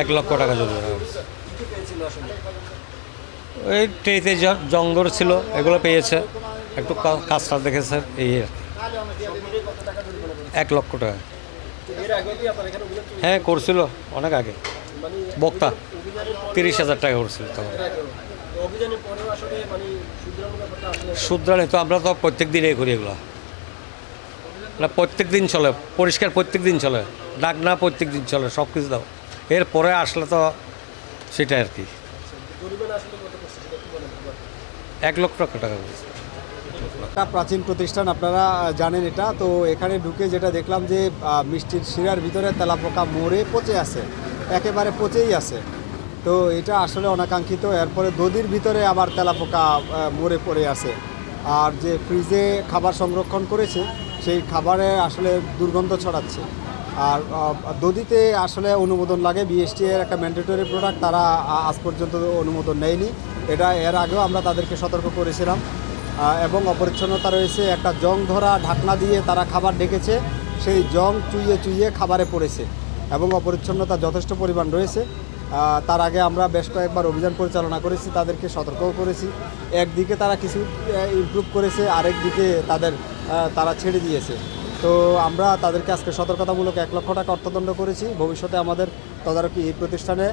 এক লক্ষ টাকা আসলে ওই ট্রেতে জঙ্গল ছিল, এগুলো পেয়েছে। একটু কাজটা দেখেছে এই এক লক্ষ টাকা? হ্যাঁ করছিল, অনেক আগে। বক্তা, তিরিশ হাজার টাকা করছিল তখন। শুদ্রানি তো আমরা তো প্রত্যেক দিনই করি এগুলো। না, প্রত্যেক দিন চলে, পরিষ্কার প্রত্যেক দিন চলে। ডাক না প্রত্যেক দিন চলে সব কিছু দাও। এরপরে আসলে তো সেটা আর কি? এক লক্ষ টাকা একটা প্রাচীন প্রতিষ্ঠান, আপনারা জানেন এটা। তো এখানে ঢুকে যেটা দেখলাম যে মিষ্টির শিরার ভিতরে তেলাপোকা মরে পচে আছে। একেবারে পচেই আছে। তো এটা আসলে অনাকাঙ্ক্ষিত। এরপরে দদির ভিতরে আবার তেলাপোকা মরে পড়ে আছে। আর যে ফ্রিজে খাবার সংরক্ষণ করেছে, সেই খাবারে আসলে দুর্গন্ধ ছড়াচ্ছে। আর দদিতে আসলে অনুমোদন লাগে। বিএসটি এর একটা ম্যান্ডেটরি প্রোডাক্ট তারা আজ পর্যন্ত অনুমোদন নেয়নি। এটা এর আগেও আমরা তাদেরকে সতর্ক করেছিলাম। এবং অপরিচ্ছন্নতা রয়েছে। একটা জং ধরা ঢাকনা দিয়ে তারা খাবার ডেকেছে। সেই জং চুইয়ে চুইয়ে খাবারে পড়েছে। এবং অপরিচ্ছন্নতা যথেষ্ট পরিমাণ রয়েছে। তার আগে আমরা বেশ কয়েকবার অভিযান পরিচালনা করেছি, তাদেরকে সতর্কও করেছি। একদিকে তারা কিছু ইমপ্রুভ করেছে আরেক দিকে তাদের তারা ছেড়ে দিয়েছে। তো আমরা তাদেরকে আজকে সতর্কতামূলক এক লক্ষ টাকা অর্থদণ্ড করেছি। ভবিষ্যতে আমাদের তদারকি এই প্রতিষ্ঠানে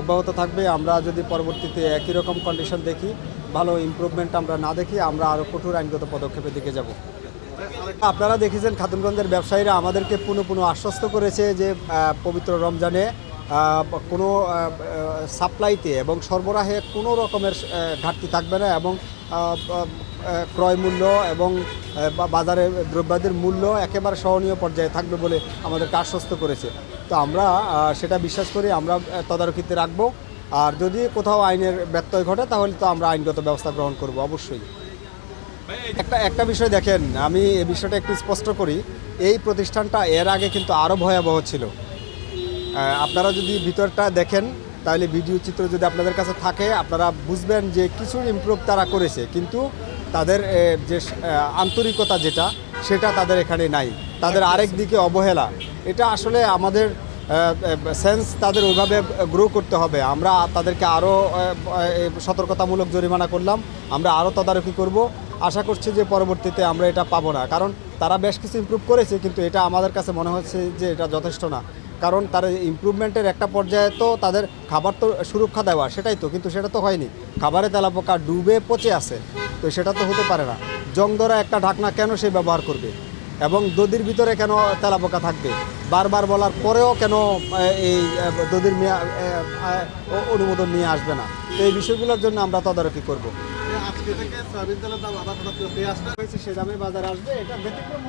অব্যাহত থাকবে। আমরা যদি পরবর্তীতে একই রকম কন্ডিশন দেখি, ভালো ইমপ্রুভমেন্ট আমরা না দেখি, আমরা আরও কঠোর আইনগত পদক্ষেপের দিকে যাব। আপনারা দেখেছেন খাতুনগঞ্জের ব্যবসায়ীরা আমাদেরকে পুনঃ পুনঃ আশ্বস্ত করেছে যে পবিত্র রমজানে কোনো সাপ্লাইতে এবং সরবরাহে কোনো রকমের ঘাটতি থাকবে না এবং ক্রয় মূল্য এবং বাজারে দ্রব্যাদির মূল্য একেবারে সহনীয় পর্যায়ে থাকবে বলে আমাদেরকে আশ্বস্ত করেছে। তো আমরা সেটা বিশ্বাস করি আমরা তদারকিতে রাখব। আর যদি কোথাও আইনের ব্যত্যয় ঘটে, তাহলে তো আমরা আইনগত ব্যবস্থা গ্রহণ করব, অবশ্যই। একটা একটা বিষয় দেখেন, আমি এই বিষয়টা একটু স্পষ্ট করি। এই প্রতিষ্ঠানটা এর আগে কিন্তু আরও ভয়াবহ ছিল। আপনারা যদি ভিতরটা দেখেন, তাহলে ভিডিও চিত্র যদি আপনাদের কাছে থাকে, আপনারা বুঝবেন যে কিছু ইমপ্রুভ তারা করেছে। কিন্তু তাদের যে আন্তরিকতা যেটা, সেটা তাদের এখানে নাই। তাদের আরেক দিকে অবহেলা। এটা আসলে আমাদের সেন্স তাদের ওইভাবে গ্রো করতে হবে। আমরা তাদেরকে আরও সতর্কতামূলক জরিমানা করলাম। আমরা আরও তদারকি করব। আশা করছি যে পরবর্তীতে আমরা এটা পাবো না। কারণ তারা বেশ কিছু ইমপ্রুভ করেছে, কিন্তু এটা আমাদের কাছে মনে হচ্ছে যে এটা যথেষ্ট না। কারণ তার ইমপ্রুভমেন্টের একটা পর্যায়ে তো তাদের খাবার তো সুরক্ষা দেওয়া, সেটাই তো, কিন্তু সেটা তো হয়নি। খাবারে তেলাপোকা ডুবে পচে আছে, তো সেটা তো হতে পারে না। জং ধরা একটা ঢাকনা কেন সে ব্যবহার করবে? এবং দদির ভিতরে কেন তেলাপোকা থাকবে? বারবার বলার পরেও কেন এই দদির মেয়া অনুমোদন নিয়ে আসবে না? তো এই বিষয়গুলোর জন্য আমরা তদারকি করব। আজকে থেকে সয়াবিন তেলের দাম আবার পেঁয়াজটা সে দামে বাজারে আসবে, এটা ব্যতিক্রম